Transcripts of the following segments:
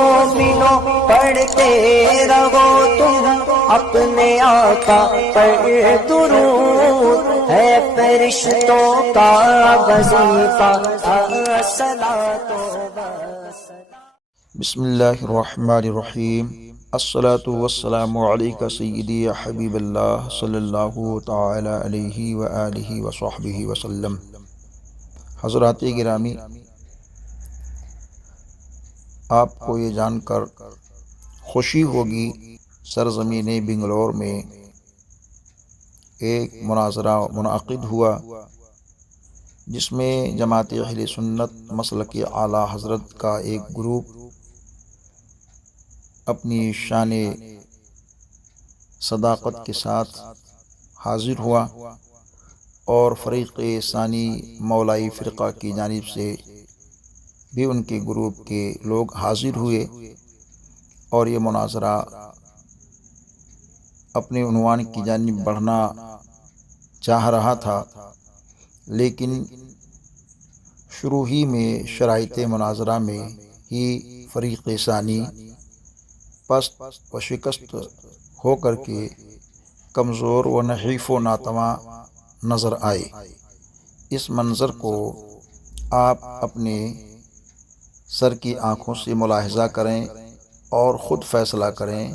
مومنوں پڑھتے رہو تم اپنے آقا پر درود، ہے فرشتوں کا وظیفہ الصلاۃ والسلام۔ بسم اللہ الرحمن الرحیم۔ الصلاۃ والسلام علیک سیدی یا حبیب اللہ صلی اللہ تعالی علیہ وآلہ وصحبہ وسلم۔ حضرات گرامی، آپ کو یہ جان کر خوشی ہوگی سرزمین بنگلور میں ایک مناظرہ منعقد ہوا جس میں جماعت اہل سنت مسلک اعلیٰ حضرت کا ایک گروپ اپنی شان صداقت کے ساتھ حاضر ہوا، اور فریق ثانی مولائی فرقہ کی جانب سے بھی ان کے گروپ کے لوگ حاضر ہوئے، اور یہ مناظرہ اپنے عنوان کی جانب بڑھنا چاہ رہا تھا، لیکن شروع ہی میں شرائط مناظرہ میں ہی فریق ثانی پست و شکست ہو کر کے کمزور و نحیف و ناتواں نظر آئے۔ اس منظر کو آپ اپنے سر کی آنکھوں سے ملاحظہ کریں اور خود فیصلہ کریں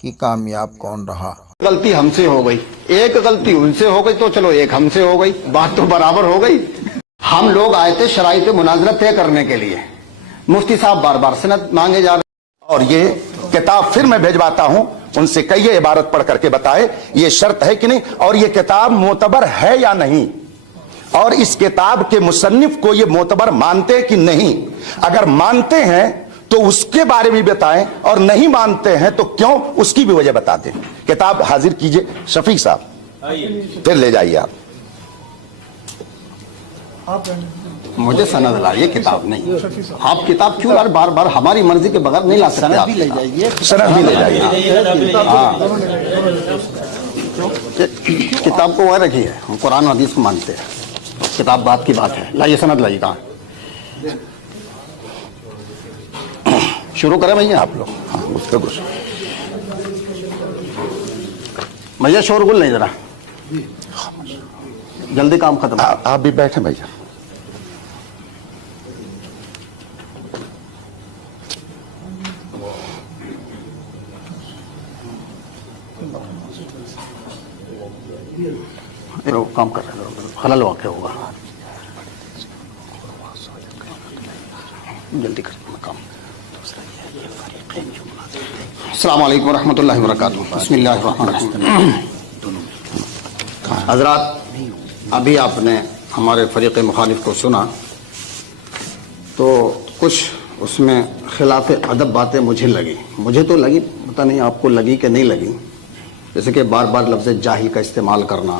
کہ کامیاب کون رہا۔ غلطی ہم سے ہو گئی، ایک غلطی ان سے ہو گئی تو چلو ایک ہم سے ہو گئی، بات تو برابر ہو گئی۔ ہم لوگ آئے تھے شرائط مناظرہ طے کرنے کے لیے، مفتی صاحب بار بار سند مانگے جا رہے ہیں، اور یہ کتاب پھر میں بھیجواتا ہوں ان سے کئی عبارت پڑھ کر کے بتائے یہ شرط ہے کہ نہیں، اور یہ کتاب معتبر ہے یا نہیں، اور اس کتاب کے مصنف کو یہ معتبر مانتے کہ نہیں۔ اگر مانتے ہیں تو اس کے بارے میں بتائیں، اور نہیں مانتے ہیں تو کیوں، اس کی بھی وجہ بتا دیں۔ کتاب حاضر کیجئے شفیق صاحب، پھر لے جائیے آپ۔ مجھے سند لائیے، کتاب نہیں۔ آپ کتاب کیوں لا، بار بار ہماری مرضی کے بغیر نہیں لا سکتے۔ سند بھی لے جائیے، سند بھی لے جائیے۔ ہاں، کتاب کو وہ رکھی ہے، ہم قرآن و حدیث کو مانتے ہیں، کتاب بات کی بات ہے۔ لائیے سند لائیے، کہاں شروع کریں بھیا آپ لوگ؟ ہاں، گفتگو بھیا، شور گل نہیں ذرا، جلدی کام ختم۔ آپ بھی بیٹھیں بھیا۔ کام کر رہے ہیں، خلل واقع ہوگا، جلدی کریں کام۔ السلام علیکم ورحمۃ اللہ وبرکاتہ۔ بسم اللہ الرحمن الرحیم۔ حضرات، ابھی آپ نے ہمارے فریق مخالف کو سنا تو کچھ اس میں خلاف ادب باتیں مجھے لگی، مجھے تو لگی، پتہ نہیں آپ کو لگی کہ نہیں لگی، جیسے کہ بار بار لفظ جاہل کا استعمال کرنا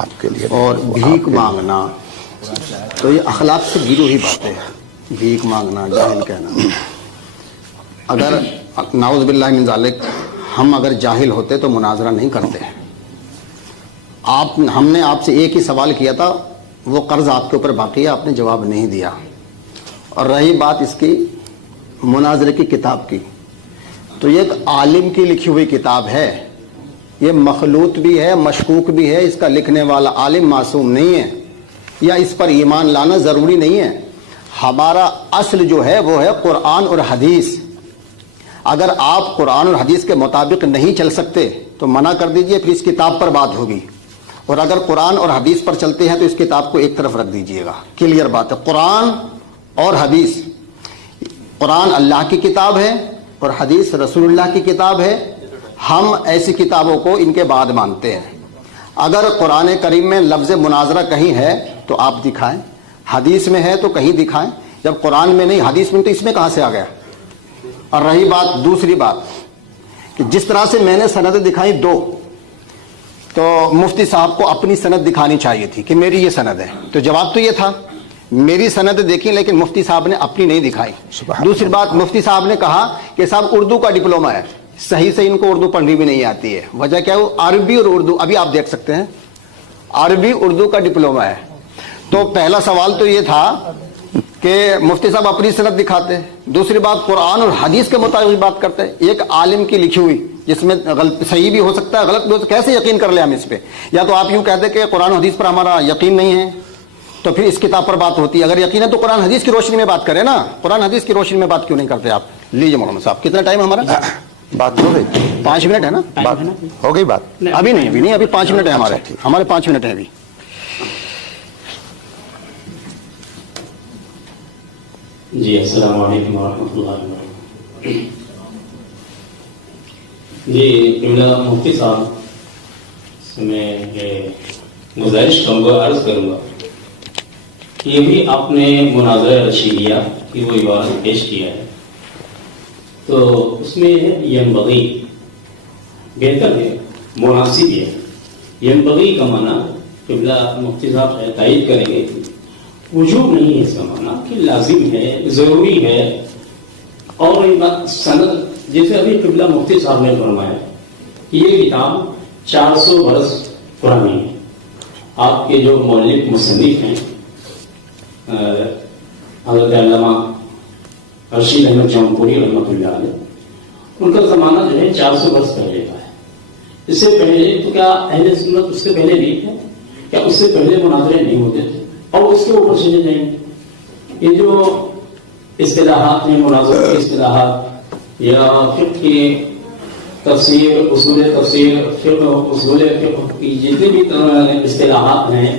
آپ کے لیے، اور بھیک مانگنا، تو یہ اخلاق سے گری ہوئی باتیں ہیں، بھیک مانگنا، جاہل کہنا۔ اگر نعوذ باللہ من ذالک ہم اگر جاہل ہوتے تو مناظرہ نہیں کرتے۔ ہم نے آپ سے ایک ہی سوال کیا تھا، وہ قرض آپ کے اوپر باقی ہے، آپ نے جواب نہیں دیا۔ اور رہی بات اس کی مناظرے کی کتاب کی، تو یہ ایک عالم کی لکھی ہوئی کتاب ہے، یہ مخلوط بھی ہے، مشکوک بھی ہے، اس کا لکھنے والا عالم معصوم نہیں ہے، یا اس پر ایمان لانا ضروری نہیں ہے۔ ہمارا اصل جو ہے وہ ہے قرآن اور حدیث۔ اگر آپ قرآن اور حدیث کے مطابق نہیں چل سکتے تو منع کر دیجئے، پھر اس کتاب پر بات ہوگی، اور اگر قرآن اور حدیث پر چلتے ہیں تو اس کتاب کو ایک طرف رکھ دیجئے گا۔ کلیئر بات ہے، قرآن اور حدیث، قرآن اللہ کی کتاب ہے اور حدیث رسول اللہ کی کتاب ہے، ہم ایسی کتابوں کو ان کے بعد مانتے ہیں۔ اگر قرآن کریم میں لفظ مناظرہ کہیں ہے تو آپ دکھائیں، حدیث میں ہے تو کہیں دکھائیں، جب قرآن میں نہیں حدیث میں تو اس میں کہاں سے آ گیا؟ اور رہی بات دوسری بات کہ جس طرح سے میں نے سند دکھائی دو، تو مفتی صاحب کو اپنی سند دکھانی چاہیے تھی کہ میری یہ سند ہے، تو جواب تو یہ تھا میری سند دیکھی، لیکن مفتی صاحب نے اپنی نہیں دکھائی۔ دوسری بات، مفتی صاحب نے کہا کہ صاحب اردو کا ڈپلوما ہے، صحیح سے ان کو اردو پڑھنی بھی نہیں آتی ہے، وجہ کیا ہے؟ عربی اور اردو، ابھی آپ دیکھ سکتے ہیں عربی اردو کا ڈپلوما ہے۔ تو پہلا سوال تو یہ تھا کہ مفتی صاحب اپنی سند دکھاتے، دوسری بات قرآن اور حدیث کے مطابق بات کرتے ہیں. ایک عالم کی لکھی ہوئی جس میں صحیح بھی ہو سکتا ہے غلط بھی ہو سکتا ہے, کیسے یقین کر لیں ہم اس پہ؟ یا تو آپ یوں کہتے کہ قرآن و حدیث پر ہمارا یقین نہیں ہے تو پھر اس کتاب پر بات ہوتی ہے. اگر یقین ہے تو قرآن حدیث کی روشنی میں بات کریں نا, قرآن حدیث کی روشنی میں بات کیوں نہیں کرتے آپ؟ لیجیے محمد صاحب, کتنا ٹائم ہمارا؟ بات ہو گئی, 5 منٹ ہے نا؟ بات ہو گئی بات. ابھی نہیں, ابھی 5 منٹ ہے ہمارے 5 منٹ ہیں ابھی. جی السلام علیکم ورحمۃ اللہ وبرکاتہ. جی قبلہ مفتی صاحب سے میں یہ گزارش کروں گا, عرض کروں گا کہ یہ بھی آپ نے مناظرہ رشیدیہ کی وہ عبارت پیش کیا ہے, تو اس میں ینبغی بہتر ہے, مناسب ہے. ینبغی کا معنی قبلہ مفتی صاحب تائید کریں گے, وجوب نہیں ہے اس کا معنی کہ لازم ہے, ضروری ہے. اور سند جیسے ابھی قبلہ مفتی صاحب نے فرمایا یہ کتاب 400 برس پرانی ہے. آپ کے جو مؤلف مصنف ہیں حضرت علامہ رشید احمد جون پوری رحمۃ اللہ علیہ, ان کا زمانہ جو ہے 400 برس پہلے کا ہے. اس سے پہلے تو کیا اہل سنت اس سے پہلے نہیں تھے؟ کیا اس سے پہلے مناظرے نہیں ہوتے تھے؟ اور اس کے اوپر چلے جائیں گے. یہ جو اصطلاحات ہیں, مناظرہ کی اصطلاحات یا فقہ کی تفسیر, اصول تفسیر, فقہ اصول فقہ کی جتنے بھی اصطلاحات ہیں,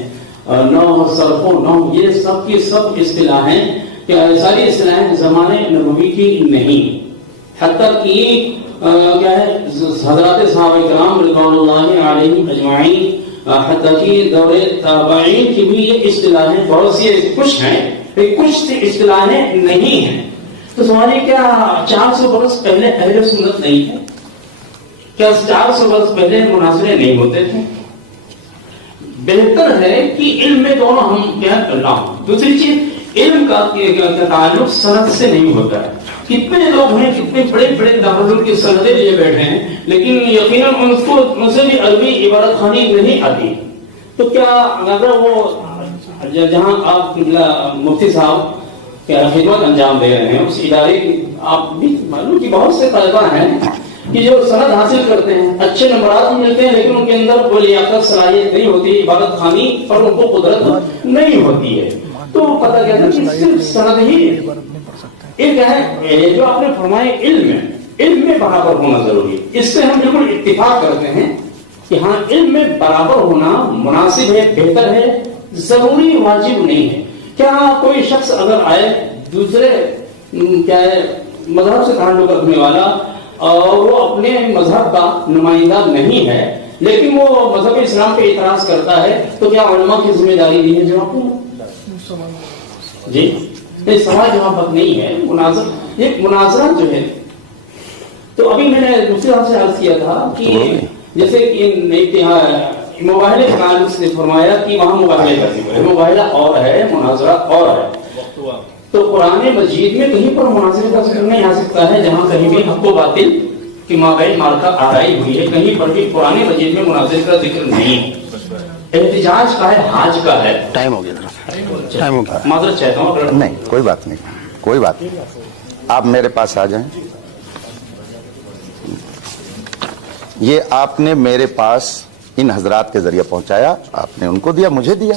نو صرف و نو, یہ سب کی سب اصطلاحیں کیا ساری اصطلاحیں زمانے نبوی کی نہیں. حتیٰ کہ کیا ہے حضرات صحابہ کرام رضوان اللہ علیہم اجمعین, حتیٰ کہ دور تابعین کی بھی یہ اصطلاحیں بہت سی کچھ ہیں, کچھ اصطلاحیں نہیں ہیں. تو سوال یہ کیا 400 برس پہلے اہل سنت نہیں تھے؟ کیا 400 برس پہلے مناظرے نہیں ہوتے تھے؟ بہتر ہے کہ علم میں دونوں ہم کیا کرنا ہوں. دوسری چیز علم کا تعلق سند سے نہیں ہوتا ہے. کتنے لوگ ہیں, کتنے بڑے بڑے دارالعلوم کی سندیں لیے بیٹھے ہیں, لیکن یقیناً ان سے بھی عربی عبارت خوانی نہیں آتی. تو کیا اگر وہ جہاں آپ مفتی صاحب کیا خدمت انجام دے رہے ہیں اس ادارے کی, آپ بھی معلوم کہ بہت سے طلبہ ہیں کہ جو سند حاصل کرتے ہیں, اچھے نمبرات ملتے ہیں, لیکن ان کے اندر وہ لیاقت صلاحیت نہیں ہوتی, عبادت خوانی اور ان کو قدرت نہیں ہوتی ہے. تو پتہ کیا تھا کہ صرف سند ہی ایک ہے. جو آپ نے فرمایا علم میں برابر ہونا ضروری ہے, اس سے ہم بالکل اتفاق کرتے ہیں کہ ہاں علم میں برابر ہونا مناسب ہے, بہتر ہے, ضروری واجب نہیں ہے. کیا کوئی شخص اگر آئے دوسرے کیا ہے مذہب سے تعلق رکھنے والا اور وہ اپنے مذہب کا نمائندہ نہیں ہے لیکن وہ مذہب اسلام پہ اعتراض کرتا ہے, تو کیا علماء کی ذمہ داری نہیں ہے جواب دیں؟ جی نہیں, سوال جواب نہیں ہے. یہ مناظرہ جو ہے, تو ابھی میں نے مفتی صاحب سے عرض کیا تھا کہ جیسے کہ مباحلے کے تعلق سے فرمایا کہ وہاں مباحلے کا ذکر ہے, مباحلہ اور ہے, مناظرہ اور ہے. تو قرآن مجید میں کہیں پر مناظرے کا ذکر نہیں آ سکتا ہے جہاں کہیں بھی حق و باطل کی مابین مارکا آرائی ہوئی ہے, کہیں پر بھی قرآن مجید میں مناظرے کا ذکر نہیں ہے. احتجاج کا ہے, حاج کا ہے. ٹائم ہو گیا, ٹائم ہو گیا, معذرت چاہتا ہوں. نہیں کوئی بات نہیں, کوئی بات نہیں, آپ میرے پاس آ جائیں. یہ آپ نے میرے پاس ان حضرات کے ذریعے پہنچایا, آپ نے ان کو دیا, مجھے دیا.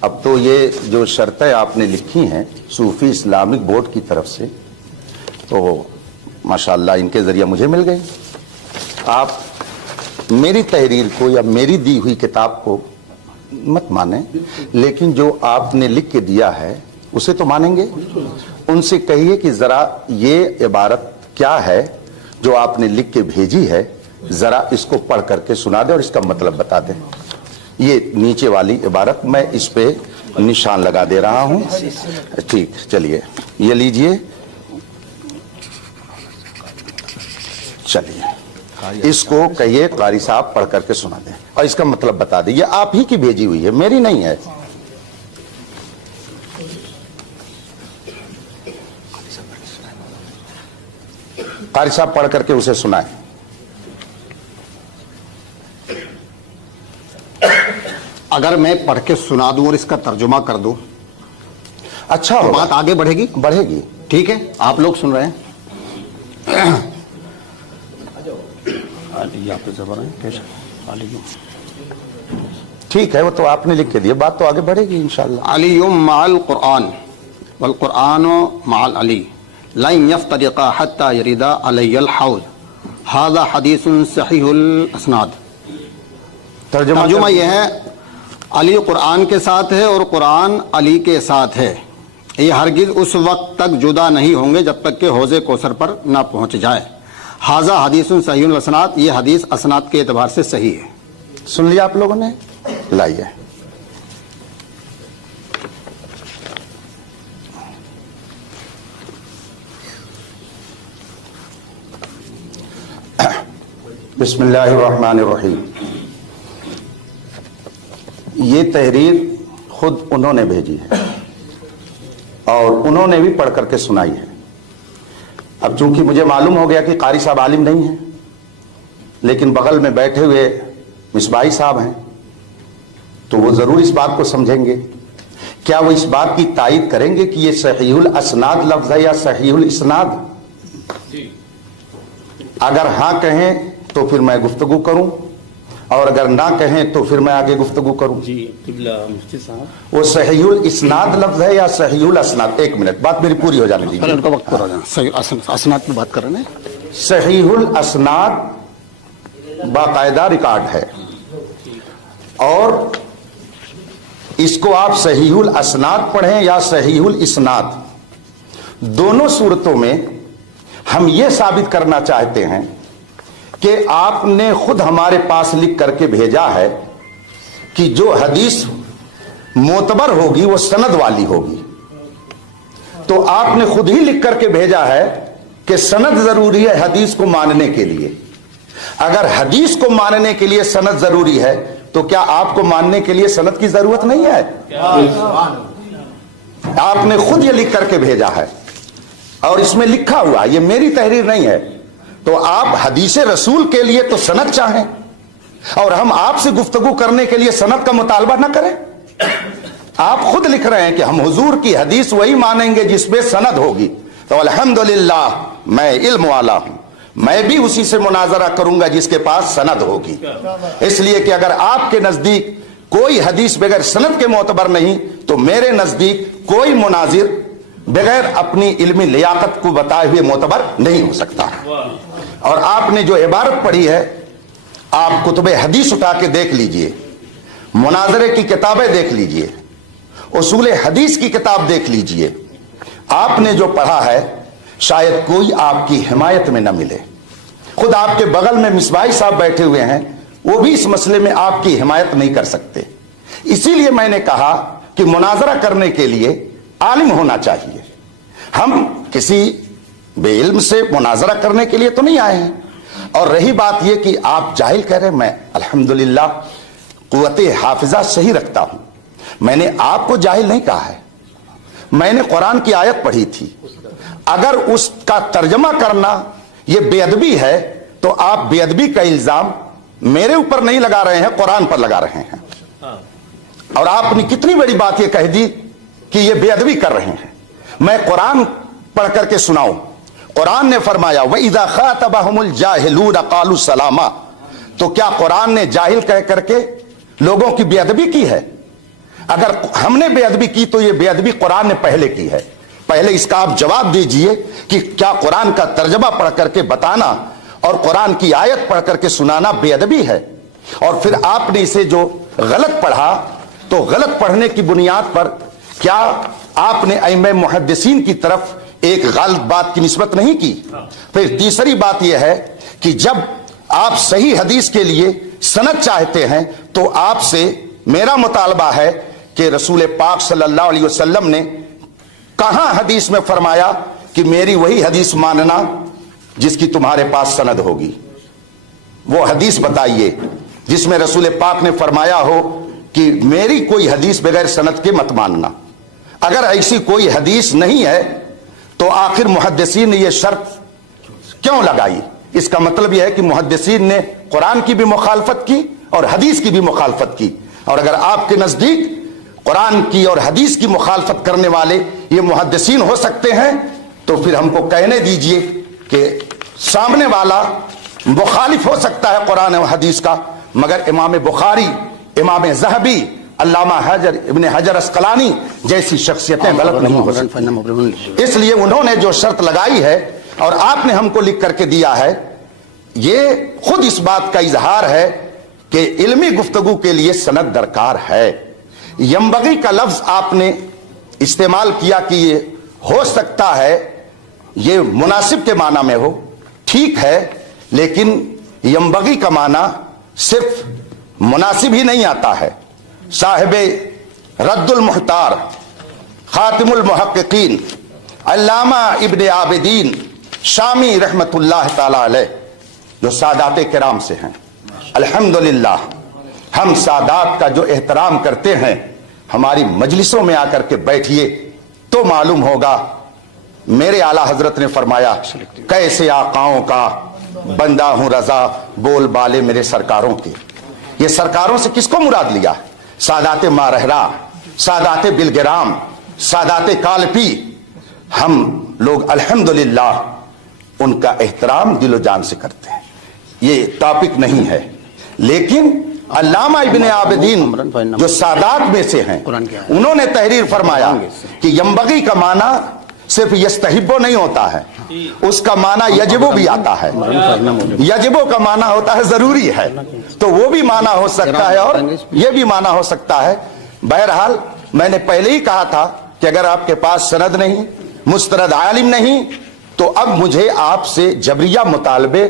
اب تو یہ جو شرطیں آپ نے لکھی ہیں صوفی اسلامک بورڈ کی طرف سے, تو ماشاءاللہ ان کے ذریعے مجھے مل گئی. آپ میری تحریر کو یا میری دی ہوئی کتاب کو مت مانیں, لیکن جو آپ نے لکھ کے دیا ہے اسے تو مانیں گے. ان سے کہیے کہ ذرا یہ عبارت کیا ہے جو آپ نے لکھ کے بھیجی ہے, ذرا اس کو پڑھ کر کے سنا دیں اور اس کا مطلب بتا دیں. یہ نیچے والی عبارت میں اس پہ نشان لگا دے رہا ہوں. ٹھیک, چلیے یہ لیجئے, چلیے اس کو کہیے قاری صاحب پڑھ کر کے سنا دیں اور اس کا مطلب بتا دیں. یہ آپ ہی کی بھیجی ہوئی ہے, میری نہیں ہے. قاری صاحب پڑھ کر کے اسے سنائیں. اگر میں پڑھ کے سنا دوں اور اس کا ترجمہ کر دوں اچھا تو بات آگے بڑھے گی. بڑھے گی. ٹھیک ہے، آپ لوگ سن رہے ہیں؟ ٹھیک ہے، وہ تو آپ نے لکھ کے دیا، بات تو آگے بڑھے گی انشاءاللہ. علی مع القرآن والقرآن مع العلی لن يفترقا حتى يردا علی الحوض هذا حدیث صحیح الاسناد. ترجمہ یہ ہے، علی قرآن کے ساتھ ہے اور قرآن علی کے ساتھ ہے، یہ ہرگز اس وقت تک جدا نہیں ہوں گے جب تک کہ حوض کوثر پر نہ پہنچ جائے. حاذا حدیث صحیح الاسناد، یہ حدیث اسناد کے اعتبار سے صحیح ہے. سن لیا آپ لوگوں نے؟ لائیے. بسم اللہ الرحمن الرحیم. یہ تحریر خود انہوں نے بھیجی ہے اور انہوں نے بھی پڑھ کر کے سنائی ہے. اب چونکہ مجھے معلوم ہو گیا کہ قاری صاحب عالم نہیں ہیں، لیکن بغل میں بیٹھے ہوئے مصباحی صاحب ہیں تو وہ ضرور اس بات کو سمجھیں گے. کیا وہ اس بات کی تائید کریں گے کہ یہ صحیح الاسناد لفظ ہے یا صحیح الاسناد؟ اگر ہاں کہیں تو پھر میں گفتگو کروں، اور اگر نہ کہیں تو پھر میں آگے گفتگو کروں. جی قبلہ مفتی صاحب، وہ صحیح الاسناد لفظ ہے یا صحیح الاسناد؟ ایک منٹ، بات میری پوری ہو جانے دیجیے. ان کا وقت پر ہو جانا. صحیح اسناد پہ بات کر رہے ہیں. صحیح الاسناد باقاعدہ ریکارڈ ہے، اور اس کو آپ صحیح الاسناد پڑھیں یا صحیح الاسناد، دونوں صورتوں میں ہم یہ ثابت کرنا چاہتے ہیں کہ آپ نے خود ہمارے پاس لکھ کر کے بھیجا ہے کہ جو حدیث معتبر ہوگی وہ سند والی ہوگی. تو آپ نے خود ہی لکھ کر کے بھیجا ہے کہ سند ضروری ہے حدیث کو ماننے کے لیے. اگر حدیث کو ماننے کے لیے سند ضروری ہے تو کیا آپ کو ماننے کے لیے سند کی ضرورت نہیں ہے؟ آپ نے خود یہ لکھ کر کے بھیجا ہے اور اس میں لکھا ہوا، یہ میری تحریر نہیں ہے. تو آپ حدیث رسول کے لیے تو سند چاہیں اور ہم آپ سے گفتگو کرنے کے لیے سند کا مطالبہ نہ کریں. آپ خود لکھ رہے ہیں کہ ہم حضور کی حدیث وہی مانیں گے جس میں سند ہوگی. تو الحمدللہ میں علم والا ہوں، میں بھی اسی سے مناظرہ کروں گا جس کے پاس سند ہوگی. اس لیے کہ اگر آپ کے نزدیک کوئی حدیث بغیر سند کے معتبر نہیں تو میرے نزدیک کوئی مناظر بغیر اپنی علمی لیاقت کو بتائے ہوئے معتبر نہیں ہو سکتا. اور آپ نے جو عبارت پڑھی ہے، آپ کتب حدیث اٹھا کے دیکھ لیجئے، مناظرے کی کتابیں دیکھ لیجئے، اصول حدیث کی کتاب دیکھ لیجئے. آپ نے جو پڑھا ہے شاید کوئی آپ کی حمایت میں نہ ملے. خود آپ کے بغل میں مصباحی صاحب بیٹھے ہوئے ہیں، وہ بھی اس مسئلے میں آپ کی حمایت نہیں کر سکتے. اسی لیے میں نے کہا کہ مناظرہ کرنے کے لیے عالم ہونا چاہیے. ہم کسی بے علم سے مناظرہ کرنے کے لیے تو نہیں آئے ہیں. اور رہی بات یہ کہ آپ جاہل کہہ رہے ہیں، میں الحمدللہ قوت حافظہ صحیح رکھتا ہوں، میں نے آپ کو جاہل نہیں کہا ہے. میں نے قرآن کی آیت پڑھی تھی، اگر اس کا ترجمہ کرنا یہ بے ادبی ہے تو آپ بے ادبی کا الزام میرے اوپر نہیں لگا رہے ہیں، قرآن پر لگا رہے ہیں. اور آپ نے کتنی بڑی بات یہ کہہ دی کہ یہ بے ادبی کر رہے ہیں. میں قرآن پڑھ کر کے سناؤں. قرآن نے فرمایا وَإِذَا خَاطَبَهُمُ الْجَاهِلُونَ قَالُوا سَلَامًا. تو کیا قرآن نے جاہل کہہ کر کے لوگوں کی بے ادبی کی ہے؟ اگر ہم نے بے ادبی کی تو یہ بے ادبی قرآن نے پہلے کی ہے. پہلے اس کا آپ جواب دیجئے کہ کیا قرآن کا ترجمہ پڑھ کر کے بتانا اور قرآن کی آیت پڑھ کر کے سنانا بے ادبی ہے؟ اور پھر آپ نے اسے جو غلط پڑھا تو غلط پڑھنے کی بنیاد پر کیا آپ نے ائمہ محدثین کی طرف ایک غلط بات کی نسبت نہیں کی؟ پھر تیسری بات یہ ہے کہ جب آپ صحیح حدیث کے لیے سند چاہتے ہیں تو آپ سے میرا مطالبہ ہے کہ رسول پاک صلی اللہ علیہ وسلم نے کہاں حدیث میں فرمایا کہ میری وہی حدیث ماننا جس کی تمہارے پاس سند ہوگی؟ وہ حدیث بتائیے جس میں رسول پاک نے فرمایا ہو کہ میری کوئی حدیث بغیر سند کے مت ماننا. اگر ایسی کوئی حدیث نہیں ہے تو آخر محدثین نے یہ شرط کیوں لگائی؟ اس کا مطلب یہ ہے کہ محدثین نے قرآن کی بھی مخالفت کی اور حدیث کی بھی مخالفت کی. اور اگر آپ کے نزدیک قرآن کی اور حدیث کی مخالفت کرنے والے یہ محدثین ہو سکتے ہیں تو پھر ہم کو کہنے دیجئے کہ سامنے والا مخالف ہو سکتا ہے قرآن و حدیث کا، مگر امام بخاری، امام ذہبی، علامہ ابن حجر اسقلانی جیسی شخصیتیں غلط نہیں ہو سکتی۔ اس لیے انہوں نے جو شرط لگائی ہے اور آپ نے ہم کو لکھ کر کے دیا ہے، یہ خود اس بات کا اظہار ہے کہ علمی گفتگو کے لیے سند درکار ہے۔ ینبغی کا لفظ آپ نے استعمال کیا کہ یہ ہو سکتا ہے، یہ مناسب کے معنی میں ہو، ٹھیک ہے، لیکن ینبغی کا معنی صرف مناسب ہی نہیں آتا ہے۔ صاحب رد المحتار، خاتم المحققین، علامہ ابن عابدین شامی رحمت اللہ تعالی علیہ، جو سادات کرام سے ہیں، الحمدللہ ہم سادات کا جو احترام کرتے ہیں، ہماری مجلسوں میں آ کر کے بیٹھیے تو معلوم ہوگا۔ میرے اعلیٰ حضرت نے فرمایا، کیسے آقاؤں کا بندہ ہوں رضا، بول بالے میرے سرکاروں کے۔ یہ سرکاروں سے کس کو مراد لیا؟ سادات مارہرا، سادات بلگرام، سادات کالپی۔ ہم لوگ الحمدللہ ان کا احترام دل و جان سے کرتے ہیں، یہ ٹاپک نہیں ہے۔ لیکن علامہ ابن عابدین جو سادات میں سے ہیں، انہوں نے تحریر فرمایا کہ ینبغی کا معنی صرف یستحبو نہیں ہوتا ہے، اس کا معنی یجبو بھی آتا ہے۔ یجبو کا معنی ہوتا ہے ضروری ہے، تو وہ بھی معنی ہو سکتا ہے اور یہ بھی معنی ہو سکتا ہے۔ بہرحال میں نے پہلے ہی کہا تھا کہ اگر آپ کے پاس سند نہیں، مستند عالم نہیں، تو اب مجھے آپ سے جبریہ مطالبے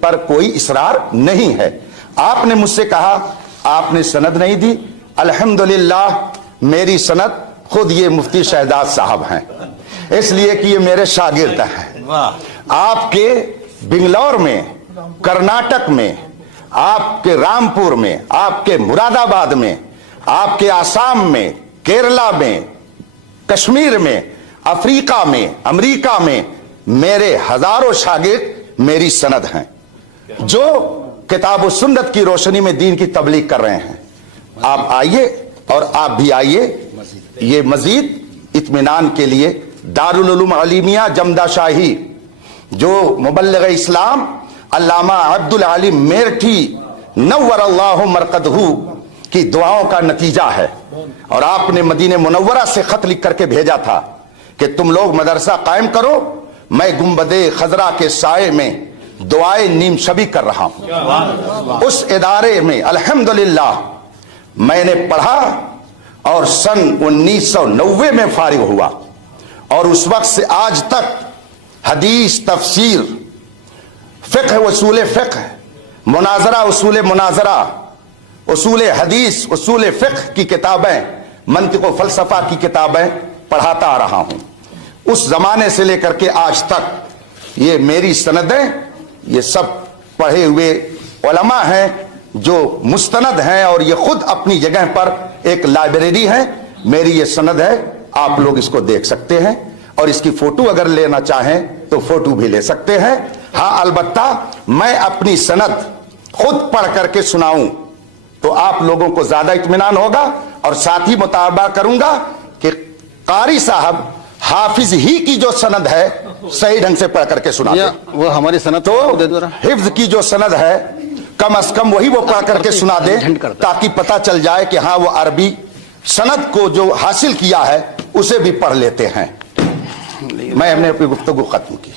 پر کوئی اصرار نہیں ہے۔ آپ نے مجھ سے کہا آپ نے سند نہیں دی، الحمدللہ میری سند خود یہ مفتی شہزاد صاحب ہیں، اس لیے کہ یہ میرے شاگرد ہیں۔ آپ کے بنگلور میں، کرناٹک میں، آپ کے رامپور میں، آپ کے مراد آباد میں، آپ کے آسام میں، کیرلا میں، کشمیر میں، افریقہ میں، امریکہ میں میرے ہزاروں شاگرد میری سند ہیں، جو کتاب و سنت کی روشنی میں دین کی تبلیغ کر رہے ہیں۔ آپ آئیے اور آپ بھی آئیے، یہ مزید اطمینان کے لیے دارالعلوم علیمیہ جمدہ شاہی، جو مبلغ اسلام علامہ عبدالعلیم میرٹھی نور اللہ مرقدہ کی دعاؤں کا نتیجہ ہے۔ اور آپ نے مدینہ منورہ سے خط لکھ کر کے بھیجا تھا کہ تم لوگ مدرسہ قائم کرو، میں گنبد خضرا کے سائے میں دعائیں نیم شبی کر رہا ہوں۔ اس ادارے میں الحمدللہ میں نے پڑھا اور سن 1990 میں فارغ ہوا، اور اس وقت سے آج تک حدیث، تفسیر، فقہ، اصول فقہ، مناظرہ، اصول مناظرہ، اصول حدیث، اصول فقہ کی کتابیں، منطق و فلسفہ کی کتابیں پڑھاتا آ رہا ہوں۔ اس زمانے سے لے کر کے آج تک یہ میری سندیں، یہ سب پڑھے ہوئے علماء ہیں جو مستند ہیں، اور یہ خود اپنی جگہ پر ایک لائبریری ہے۔ میری یہ سند ہے، آپ لوگ اس کو دیکھ سکتے ہیں، اور اس کی فوٹو اگر لینا چاہیں تو فوٹو بھی لے سکتے ہیں۔ ہاں البتہ میں اپنی سند خود پڑھ کر کے سناؤں تو آپ لوگوں کو زیادہ اطمینان ہوگا، اور ساتھ ہی مطالبہ کروں گا کہ قاری صاحب حافظ ہی کی جو سند ہے صحیح ڈھنگ سے پڑھ کر کے سنا دیں۔ وہ ہماری سند تو حفظ کی جو سند ہے کم از کم وہی وہ پڑھ کر کے سنا دیں، تاکہ پتہ چل جائے کہ ہاں وہ عربی سند کو جو حاصل کیا ہے اسے بھی پڑھ لیتے ہیں۔ میں نے اپنی گفتگو ختم کی۔